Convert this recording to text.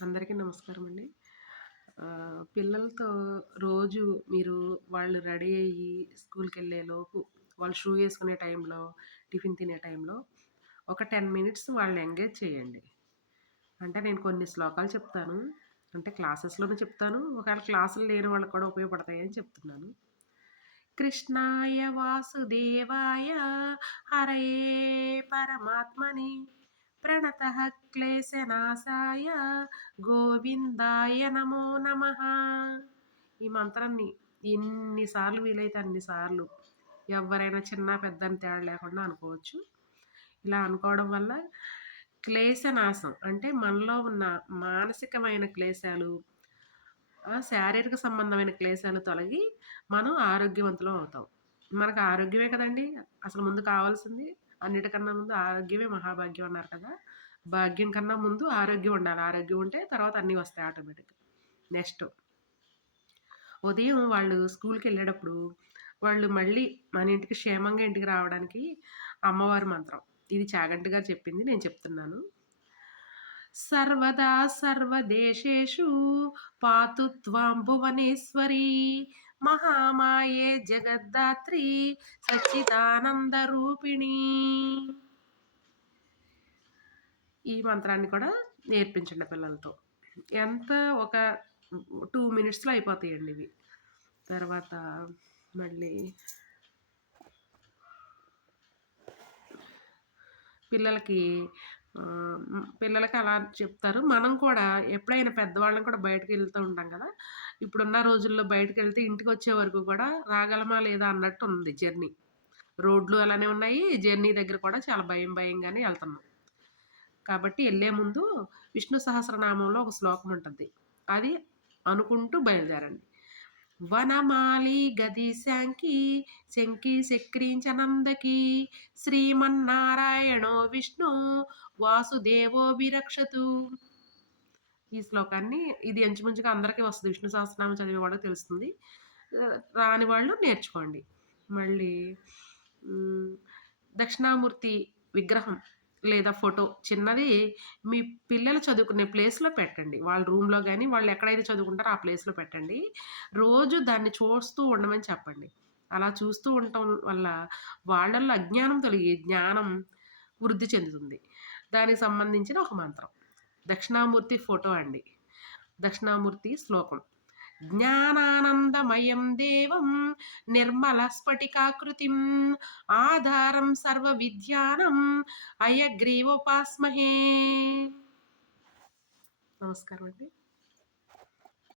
అందరికీ నమస్కారం అండి. పిల్లలతో రోజు మీరు వాళ్ళు రెడీ అయ్యి స్కూల్‌కెళ్ళేలోపు, వాళ్ళు షూ ఏసుకునే టైంలో, టిఫిన్ తినే టైంలో ఒక 10 మినిట్స్ వాళ్ళని ఎంగేజ్ చేయండి. అంటే నేను కొన్ని శ్లోకాలు చెప్తాను. అంటే క్లాసెస్‌లోనే చెప్తాను. ఒకవేళ క్లాసులు లేని వాళ్ళకి కూడా ఉపయోగపడతాయని చెప్తున్నాను. కృష్ణాయ వాసుదేవాయ హరయే పరమాత్మనే ప్రణతః క్లేశనాశాయ గోవిందాయ నమో నమః. ఈ మంత్రాన్ని ఎన్ని సార్లు వీలైతే అన్ని సార్లు ఎవరైనా చిన్న పెద్ద అని తేడా లేకుండా అనుకోవచ్చు. ఇలా అనుకోవడం వల్ల క్లేశనాశం అంటే మనలో ఉన్న మానసికమైన క్లేశాలు, శారీరక సంబంధమైన క్లేశాలు తొలగి మనం ఆరోగ్యవంతులం అవుతాం. మనకు ఆరోగ్యమే కదండీ! అసలు ముందు కావాల్సింది. అన్నిటికన్నా ముందు ఆరోగ్యమే మహాభాగ్యం అన్నారు కదా! భాగ్యం కన్నా ముందు ఆరోగ్యం ఉండాలి. ఆరోగ్యం ఉంటే తర్వాత అన్నీ వస్తాయి ఆటోమేటిక్‌గా. నెక్స్ట్ ఉదయం వాళ్ళు స్కూల్‌కెళ్ళేటప్పుడు వాళ్ళు మళ్ళీ మన ఇంటికి క్షేమంగా ఇంటికి రావడానికి అమ్మవారి మంత్రం. ఇది చాగంటి గారు చెప్పింది నేను చెప్తున్నాను. సర్వదా సర్వదేశేషు పాతు త్వాం భువనేశ్వరీ మహామాయే జగద్ధాత్రి సచ్చిదానందరూపిణి. ఈ మంత్రాన్ని కూడా నేర్పించండి పిల్లలతో. ఎంత ఒక 2 మినిట్స్‌లో అయిపోతాయండి ఇవి. తర్వాత మళ్ళీ పిల్లలకి పిల్లలకి అలా చెప్తారు. మనం కూడా ఎప్పుడైనా పెద్దవాళ్ళం కూడా బయటకెళ్తూ ఉంటాం కదా! ఇప్పుడున్న రోజుల్లో బయటకెళ్తే ఇంటికొచ్చే వరకు కూడా రాగలమా లేదా అన్నట్టు ఉంది జర్నీ. రోడ్లు అలానే ఉన్నాయి. జర్నీ దగ్గర కూడా చాలా భయం భయంగానే ఎళ్తున్నాం. కాబట్టి ఎళ్ళే ముందు విష్ణు సహస్రనామంలో ఒక శ్లోకం ఉంటది. అది అనుకుంటూ బయలుదేరండి. వనమాలి గదిశాంకి శంకి చక్రీంచనందకి శ్రీమన్నారాయణో విష్ణు వాసుదేవో విరక్షతు. ఈ శ్లోకాన్ని ఇది ఇంచుమించుగా అందరికీ వస్తది. విష్ణు సహస్రనామం చదివే వాళ్ళకి తెలుస్తుంది. రాని వాళ్ళు నేర్చుకోండి. మళ్ళీ హ్మ్, దక్షిణామూర్తి విగ్రహం లేదా ఫోటో చిన్నది మీ పిల్లలు చదువుకునే ప్లేస్‌లో పెట్టండి. వాళ్ళ రూమ్‌లో గాని, వాళ్ళు ఎక్కడైతే చదువుకుంటారో ఆ ప్లేస్‌లో పెట్టండి. రోజు దాన్ని చూస్తూ ఉండమని చెప్పండి. అలా చూస్తూ ఉండటం వల్ల వాళ్ళల్లో అజ్ఞానం తొలగి జ్ఞానం వృద్ధి చెందుతుంది. దానికి సంబంధించిన ఒక మంత్రం. దక్షిణామూర్తి ఫోటో అండి. దక్షిణామూర్తి శ్లోకం. జ్ఞానానందమయం దేవం నిర్మల స్ఫటికాకృతిం ఆధారం సర్వ విద్యానం అయగ్రీవోపాస్మహే. నమస్కారం అండి.